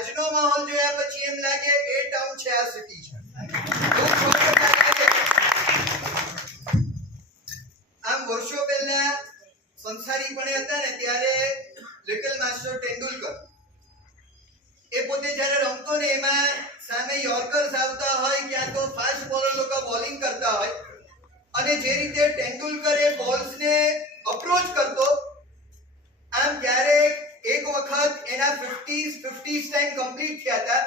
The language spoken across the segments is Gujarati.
આજનો માહોલ જોયા પછી એમ લાગે એ ટાઉન છે આ સિટી છે. આમ વર્ષો પહેલા સંસારીપણે હતા ને ત્યારે લિટલ માસ્ટર તેંડુલકર એ પોતે જ્યારે રમતો ને એમાં સામે યોર્કર્સ આવતા હોય ક્યાં તો ફાસ્ટ બોલર લોકો બોલિંગ કરતા હોય અને જે રીતે તેંડુલકર એ બોલ્સને અપ્રોચ કરતો આમ ત્યારે એક વખત એના 50 ટાઈમ કમ્પ્લીટ થયા હતા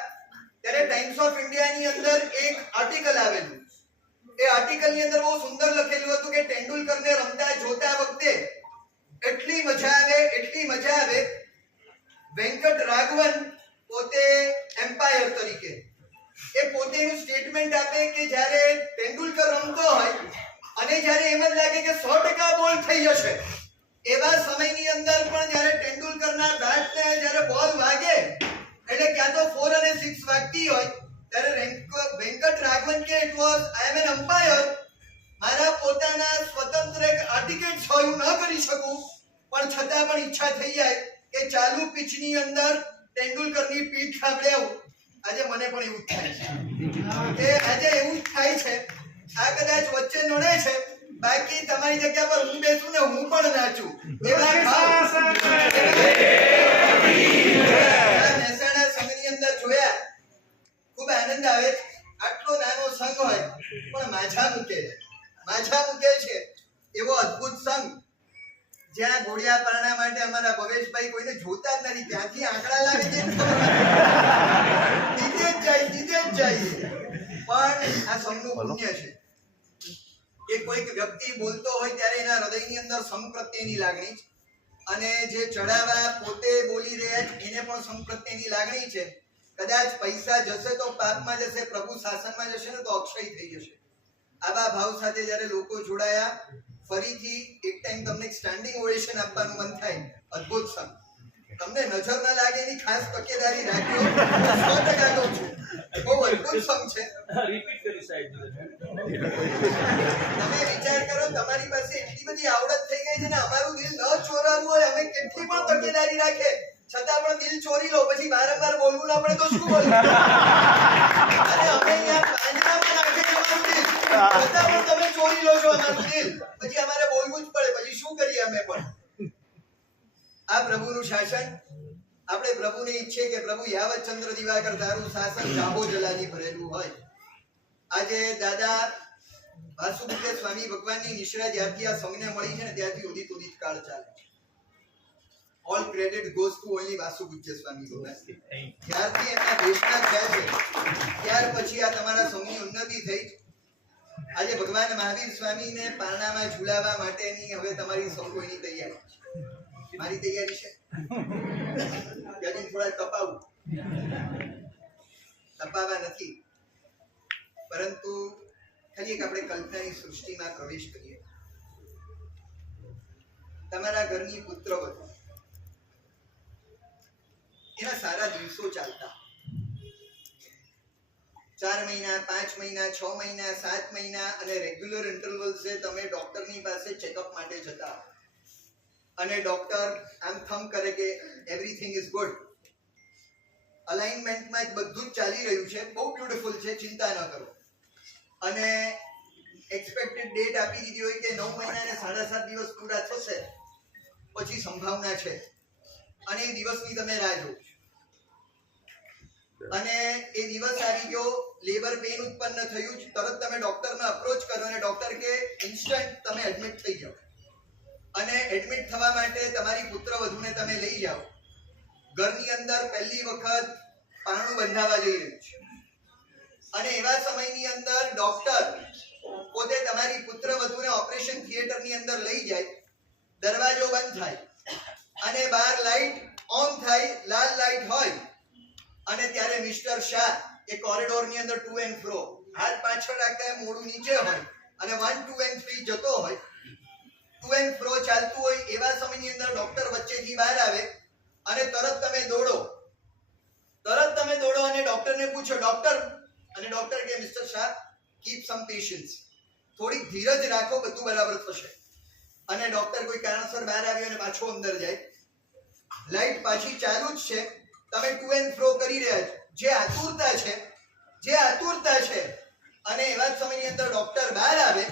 ત્યારે ટાઈમ્સ ઓફ ઇન્ડિયાની અંદર એક આર્ટિકલ આવેલું. એ આર્ટિકલની અંદર બહુ સુંદર લખેલું હતું કે તેંડુલકરને રમતા જોતા વખતે એટલી મજા આવે વેંકટ રાઘવન પોતે એમ્પાયર તરીકે એ પોતેનું સ્ટેટમેન્ટ આપે કે જ્યારે તેંડુલકર રમતો હોય અને જ્યારે એમ જ લાગે કે 100% બોલ થઈ જશે એવા સમયની અંદર પણ જ્યારે તેંડુલકરના બેટને જ્યારે બોલ વાગે એટલે ક્યાં તો 4 અને 6 વાગતી હોય ત્યારે વેંકટ રાઘવન કે it was I am an umpire, મારા પોતાના સ્વતંત્ર એક આર્ટિકેટ હોય હું ન કરી શકું પણ છતાં પણ ઈચ્છા થઈ જાય કે ચાલુ પિચની અંદર તેંડુલકરની પીઠ ખાબડે આવું. આજે મને પણ એવું થાય છે આજે એવું થાય છે. આ કદાચ વચ્ચે નડે છે, બાકી તમારી જગ્યા પર હું બેસું ને હું પણ નાચું એવા મહેસાણા સંઘની અંદર જોયા. ખૂબ આનંદ આવે. આટલો નાનો સંઘ હોય પણ માછા મૂકે છે એવો અદ્ભુત સંઘ જ્યાં ઘોડિયા પારણા માટે અમારા ભવેશભાઈ કોઈને જોતા જ નથી, ત્યાંથી આંકડા લાવી દે દીધે જ જાય. પણ આ સંઘનું પુણ્ય છે કે કોઈક વ્યક્તિ બોલતો હોય ત્યારે એના હૃદયની અંદર સંઘ પ્રત્યેની લાગણી છે અને જે ચડાવા પોતે બોલી રહ્યા છે એને પણ સંઘ પ્રત્યેની લાગણી છે. કદાચ પૈસા જશે તો પાપમાં જશે, પ્રભુ શાસનમાં જશે ને તો અક્ષય થઈ જશે. આવા ભાવ સાથે જ્યારે લોકો જોડાયા ફરીથી એક ટાઈમ તમને સ્ટેન્ડિંગ ઓવેશન આપવાનું મન થાય. અદ્ભુત સંઘ. તમને નજર ન લાગે એની ખાસ તકેદારી રાખજો. 100% કહું છું બહુ અદ્ભુત સંઘ છે. તમે વિચાર કરો તમારી પાસે એટલી બધી આવડત થઈ ગઈ છે ને અમારું દિલ ન ચોરાવું હોય અમે કેટલી પણ તકેદારી રાખે છતાં પણ દિલ ચોરી લો પછી વારંવાર બોલવું ના પડે તો શું બોલવું? અને અમે અહીંયા પાંજરામાં નાખીએ અમારું દિલ છતાં પણ તમે ચોરી લો છો અમારું દિલ, પછી અમારે બોલવું જ પડે. પછી શું કરીએ અમે પણ? આ પ્રભુનું શાસન. આપણે પ્રભુને ઈચ્છીએ કે પ્રભુ યાવત ચંદ્ર દિવાકર તારું શાસન જાહો જલાલી ભરેલું હોય. આજે દાદા વાસુપુત્ય સ્વામી ભગવાનની નિશ્રા જ્યારથી આ સંઘને મળી છે ને ત્યારથી ઉદિત કાળ ચાલે છે. All credit goes to only વાસુપુત્ય સ્વામી ભગવાન. જ્યારથી એમના દેશના થયા છે ત્યાર પછી આ તમારા સંઘની ઉન્નતિ થઈ. આજે ભગવાન મહાવીર સ્વામીને પારણામાં ઝુલાવવા માટેની હવે તમારી સૌ કોઈની તૈયારી છે. મારી તૈયારી છે ત્યાંથી થોડા તપાવવા નથી, પરંતુ ખાલી એક આપણે કલ્પનાની સૃષ્ટિમાં પ્રવેશ કરીએ. તમારા ઘરની પુત્રવધુ એના સારા દિવસો ચાલતા 4 મહિના 5 મહિના 6 મહિના 7 મહિના અને રેગ્યુલર ઇન્ટરવલ્સે તમે ડોક્ટરની પાસે ચેકઅપ માટે જતા અને ડોક્ટર આમ થમ કરે કે એવરીથિંગ ઇઝ ગુડ, અલાઇનમેન્ટમાં જ બધું જ ચાલી રહ્યું છે, બહુ બ્યુટીફુલ છે, ચિંતા ન કરો. અને એક્સપેક્ટેડ ડેટ આપી દીધી હોય કે 9 મહિના અને 7.5 દિવસ પૂરા થશે પછી સંભાવના છે અને એ દિવસની તમે રાહ જુઓ અને એ દિવસ આવી ગયો, લેબર પેઇન ઉત્પન્ન થયું, તરત તમે ડોક્ટરને અપ્રોચ કરો અને ડોક્ટર કે ઇન્સ્ટન્ટ તમે એડમિટ થઈ જાઓ અને એડમિટ થવા માટે તમારી પુત્રવધુને તમે લઈ જાઓ. ઘરની અંદર પહેલી વખત પારણું બંધાવા જઈ રહ્યું છે અને એવા સમયની અંદર ડોક્ટર પોતે તમારી પુત્રવધુને ઓપરેશન થિયેટરની અંદર લઈ જાય, દરવાજો બંધ થાય અને બહાર લાઈટ ઓન થાય, લાલ લાઈટ હોય અને ત્યારે મિસ્ટર શાહ એ કોરિડોરની અંદર ટુ એન્ડ ફ્રો હાથ પાછળ રાખતા મોઢું નીચે હોય અને 1 2 and 3 જતો હોય, ટુ એન્ડ ફ્રો ચાલતું હોય. એવા સમયની અંદર ડોક્ટર વચ્ચેથી બહાર આવે અને તરત તમે દોડો અને ડોક્ટરને પૂછો ડોક્ટર, અને ડોક્ટર કે મિસ્ટર શાહ કીપ સમ પેશન્સ, થોડીક ધીરજ રાખો, બધું બરાબર થશે. અને ડોક્ટર કોઈ કારણસર બહાર આવ્યો અને પાછો અંદર જાય, લાઈટ પાછી ચાલુ જ છે, તમે ટુ એન્ડ ફ્રો કરી કરી રહ્યા છે, જે આતુરતા છે અને એવા જ સમયની અંદર ડોક્ટર બહાર આવે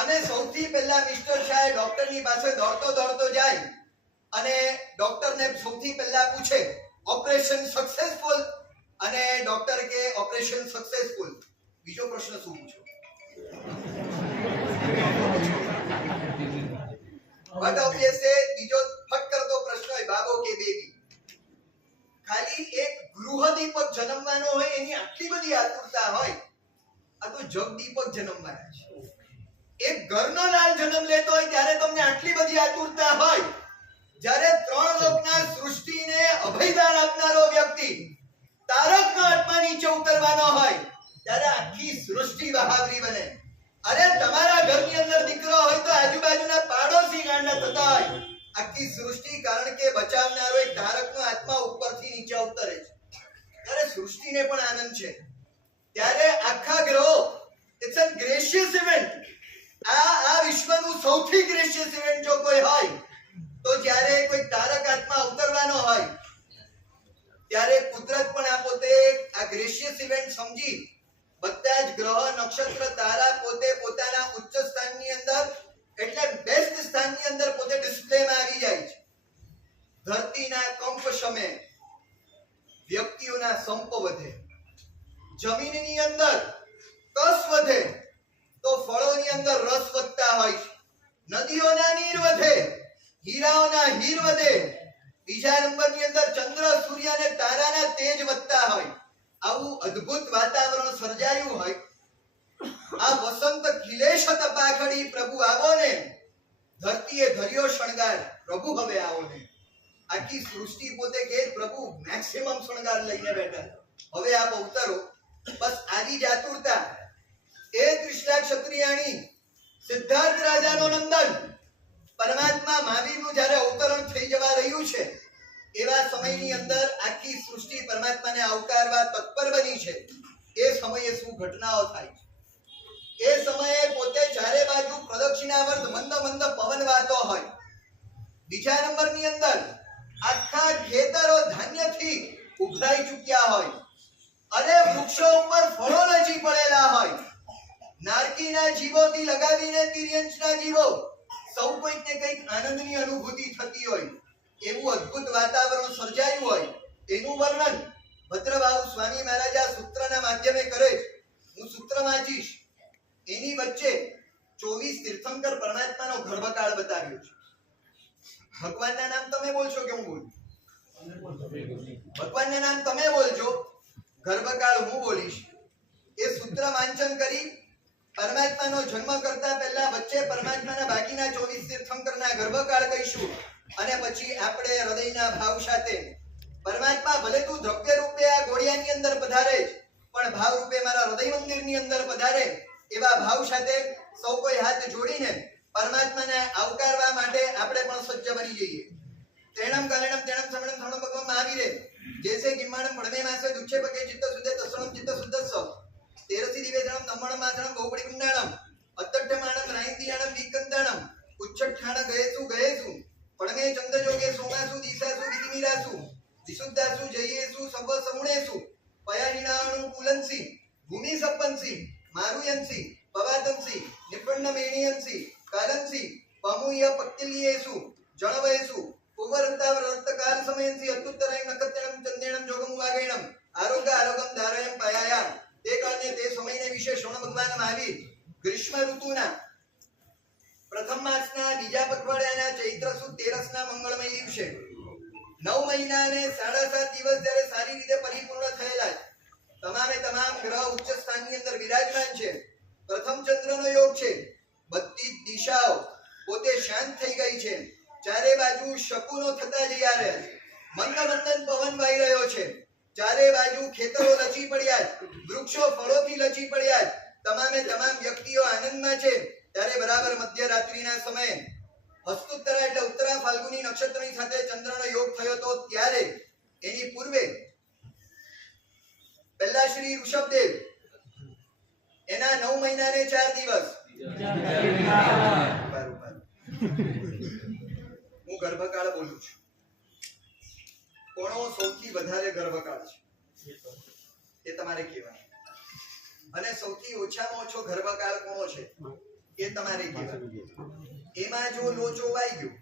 અને સૌથી પહેલા મિસ્ટર શાહ ડોક્ટરની પાસે દોડતો જાય અને ડોક્ટરને સૌથી પહેલા પૂછે ઓપરેશન સક્સેસફુલ, અને ડોક્ટર કે ઓપરેશન સક્સેસફુલ. બીજો પ્રશ્ન શું પૂછો? બટ ઓબ્વિયસલી બીજો ફટ કરતો પ્રશ્ન હોય બાબો કે બેબી. ખાલી એક ગૃહદીપક જન્મવાનો હોય એની આટલી બધી આતુરતા હોય. આ તો જગદીપક જન્મવાના છે. એક ઘરનો લાલ જન્મ લેતો હોય ત્યારે તમને આટલી બધી આતુરતા હોય. જ્યારે ત્રણ લોકના સૃષ્ટિને અભયદાન આપનારો વ્યક્તિ તારકનો આત્મા નીચે ઉતરવાનો હોય ત્યારે આખી સૃષ્ટિ બહાવરી બને. અરે તમારા ઘરની અંદર દીકરો હોય તો આજુબાજુના પાડોશી ગાંડા થતા હોય. આખી સૃષ્ટિ, કારણ કે બચાવનારો એક ધારકનો આત્મા ઉપરથી નીચે ઉતરે છે ત્યારે સૃષ્ટિને પણ આનંદ છે. ત્યારે આખા ગ્રહો, ઇટ્સ અ ગ્રેશિયસ ઇવેન્ટ. આ વિશ્વનું સૌથી ગ્રેશિયસ ઇવેન્ટ જો કોઈ હોય તો જ્યારે કોઈ તારક આત્મા ઉતરવાનો હોય ત્યારે કુદરત પણ આ પોતે આ ગ્રેશિયસ ઇવેન્ટ સમજી બધા જ ગ્રહ, નક્ષત્ર, તારા પોતે પોતાના ઉચ્ચ સ્થાનની અંદર, એટલે બેસ્ટ સ્થાનની અંદર પોતે ડિસ્પ્લેમાં આવી જાય છે. ધરતીના કંપ શમે, વ્યક્તિઓના સંપ વધે, જમીનની અંદર કસ વધે તો ફળોની અંદર રસ વધતા હોય છે, નદીઓના નીર વધે, હીરાઓના હીર વધે, બીજા નંબરની અંદર ચંદ્ર, સૂર્ય અને તારાના તેજ વધતા હોય. આવું અદ્ભુત વાતાવરણ સર્જાયું હોય. આ વસંત ખીલે તપાખડી, પ્રભુ આવો ને, ધરતીએ ધર્યો શણગાર, પ્રભુ હવે આવો ને. આખી સૃષ્ટિ પોતે કે પ્રભુ મેક્સિમમ શણગાર લઈને બેઠા, હવે આપ અવતરો. બસ આની જ આતુરતા. એ ત્રિશલા ક્ષત્રિયાણી, સિદ્ધાર્થ રાજાનો નંદન, પરમાત્મા મહાવીરનું જ્યારે અવતરણ થઈ જવા રહ્યું છે એવા સમયની અંદર આખી સૃષ્ટિ પરમાત્માને આવકારવા તત્પર બની છે. એ સમયે શું ઘટનાઓ થાય છે? એ સમયે પોતે ચારે બાજુ પ્રદક્ષિણાવર્ત મંદ મંદ પવન વાતો હોય. બીજા નંબરની અંદર આખા ખેતરો ધાન્યથી ઉભરાઈ ચૂક્યા હોય અને વૃક્ષો ઉપર ફળો નચી પડેલા હોય. નારકીના જીવોથી લગાવીને તિર્યંચના જીવો, સૌ કોઈક ને કંઈક આનંદની અનુભૂતિ થતી હોય. એવું અદ્ભુત વાતાવરણ સર્જાયું હોય. એનું વર્ણન ભદ્રભાવ સ્વામી મહારાજ આ સૂત્રના માધ્યમે કરે છે. હું સૂત્ર વાંચીશ. એની વચ્ચે 24 તીર્થંકર પરમાત્માનો ગર્ભકાળ બતાવ્યો છે. ભગવાનના નામ તમે બોલશો કે હું બોલું? ભગવાનના નામ તમે બોલજો, ગર્ભકાળ હું બોલીશ. એ સૂત્ર વાંચન કરી પરમાત્માનો જન્મ કરતા પહેલા વચ્ચે પરમાત્માના બાકીના 24 તીર્થંકરના ગર્ભકાળ કહીશું અને પછી આપણે હૃદયના ભાવ સાથે પરમાત્મા ભલે તું દ્રવ્ય રૂપે આ ઘોડિયાની અંદર પધારે પણ ભાવ રૂપે મારા હૃદય મંદિરની અંદર પધારે, એવા ભાવ સાથે સૌ કોઈ હાથ જોડીને પરમાત્માને આવકારવા માટે આપણે પણ સજ્જ બની જઈએ. તેણમ કાલેણમ તેણમ સમણમ ધણમ ભગવાન મહાવીરે જેસે કિમ્માણમ પડમે માસે દુચ્છે પકે ચિત્ત સુદે તસણમ ચિત્ત સુદસ્સ તેરસી દિવેદણમ નમણમ માધણમ ગોપડી ગુંડાણમ અત્તઠ્ઠમાણમ રાઈંદિયાણમ વિકંતાણમ ઉચ્છઠ્ઠાણ ગયેસુ પડમે ચંદ્ર જોગે સોમાસુ દિશાસુ વિધિમિરાસુ વિશુદ્ધાસુ જયેસુ સવ સમુણેસુ પયાનિણાણુ કુલંસી ભૂમિ સપ્પંસી મારુયંસી પવાતંસી નિપન્ન મેણિયંસી કાલંસી પમુય પક્તિલ્યેસુ જણવયેસુ પુવરંતાવરંતકાલ સમયંસી અતુત્તરાય નકત્યણમ ચંદેણમ જોગમ વાગેણમ આરોગમ ધારયમ પાયાયા. તે કારણે તે સમયને વિશે શ્રવણ ભગવાન મહાવીર ગ્રીષ્મ ઋતુના પ્રથમ માસના બીજા પખવાડિયાના ચૈત્ર સુદ 13ના મંગળમય દિવસે 9 મહિના અને 7.5 દિવસ જ્યારે સારી રીતે પરિપૂર્ણ થયેલા તમામે તમામ ગ્રહ ઉચ્ચ સ્થાનની અંદર વિરાજમાન છે. પ્રથમ ચંદ્રનો યોગ છે. બધી દિશાઓ પોતે શાંત થઈ ગઈ છે. ચારે બાજુ શકુનો થતા જઈ રહ્યા છે. મંદ મંદન પવન વાઈ રહ્યો છે. ચારે બાજુ ખેતરો લચી પડ્યા, વૃક્ષો ફળોથી લચી પડ્યા, તમામે તમામ વ્યક્તિઓ આનંદમાં છે. ત્યારે બરાબર મધ્યરાત્રિના સમયે હસ્તુત્તરા એટલે ઉત્તરા ફાલ્ગુની નક્ષત્રની સાથે ચંદ્રનો યોગ થયો તો ત્યારે એની પૂર્વે પહેલા શ્રી ઋષભદેવ એના 9 મહિના ને 4 દિવસ હું ગર્ભકાળ બોલું છું. કોનો સૌથી વધારે ગર્ભકાળ છે? એ તમારે કહેવાનું. અને સૌથી ઓછામાં ઓછો ગર્ભકાળ કોનો છે એ તમારે કહેવાનું. એમાં જો લોચો વાઈ ગયો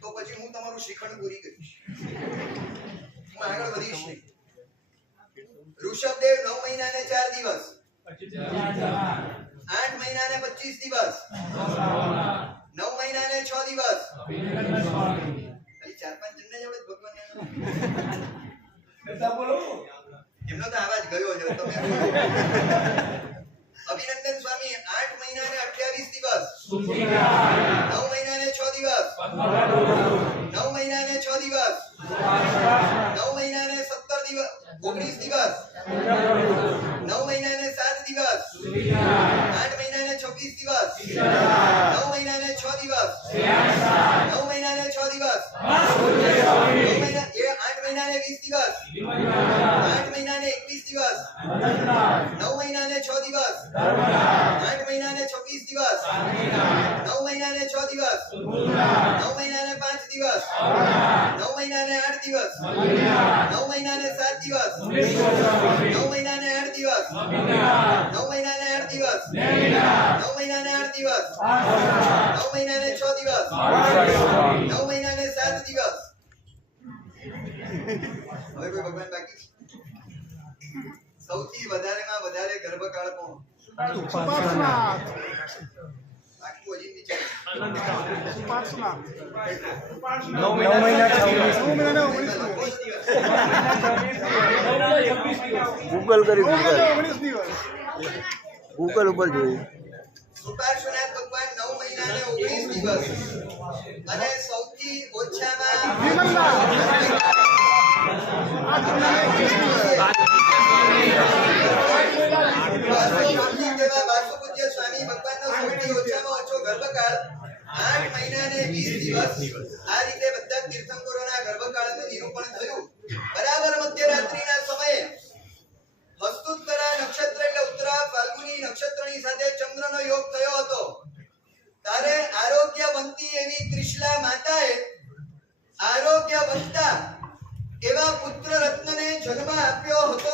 તો પછી હું તમારું શિખંડ પૂરી કરીશ, હું આગળ વધીશ નહીં. ઋષભદેવ 9 મહિના ને 4 દિવસ, 8 મહિના ને 25 દિવસ, 9 મહિના ને 6 દિવસ. ખાલી 4-5 જણને જ આવડે ભગવાન એમનો તો આવાજ ગયો છે. તમે અભિનંદન સ્વામી 8 મહિના ને 28 દિવસ, 9 મહિના ને 6 દિવસ, 9 મહિના ને 6 દિવસ, 9 મહિના ને 17 દિવસ, 19 દિવસ, 9 મહિના ને 7 દિવસ, 8 મહિના ને 26 દિવસ, 9 મહિના ને 6 દિવસ, 9 મહિના ને 6 દિવસ, 9 મહિના એ 8 મહિના ને 20 દિવસ, 8 મહિના ને 21 દિવસ, 9 મહિના ને 6 દિવસ, 8 મહિના ને 26 દિવસ, 9 મહિના ને 6 દિવસ, 9 મહિના ને 5 દિવસ, 9 મહિના ને 8 દિવસ, 9 મહિના ને 7 દિવસ, 9 મહિના ને 8 દિવસ, 9 મહિના ને 8 દિવસ, 9 મહિના ને 8 દિવસ, 9 મહિના ને 6 દિવસ, 9 મહિના ને 7 દિવસ. હવે કોઈ ભગવાન બાકી છે? સૌથી વધારેમાં વધારે ગર્ભકાળ કોણ? આખું હજી નીચે ગૂગલ કરી ગૂગલ ઉપર જોયું. સુપાર્શ્વનાથ ભગવાન 9 મહિના ને 19 દિવસ. અને સૌથી ઓછામાં વાસુપૂજ્ય સ્વામી ભગવાનનો સૌથી ઓછામાં ઓછો ગર્ભકાળ 8 મહિના ને 20 દિવસ. આ રીતે બધા તીર્થંકરોના ગર્ભકાળનું નિરૂપણ થયું. બરાબર મધ્યરાત્રિના સમયે હસ્તુત્તરા નક્ષત્ર એટલે ઉત્તરા ફાલ્ગુની નક્ષત્રની સાથે ચંદ્રનો યોગ થયો હતો. ત્યારે આરોગ્યવંતી એવી ત્રિશલા માતાએ આરોગ્યવંતા એવા પુત્ર રત્નને જન્મ આપ્યો હતો.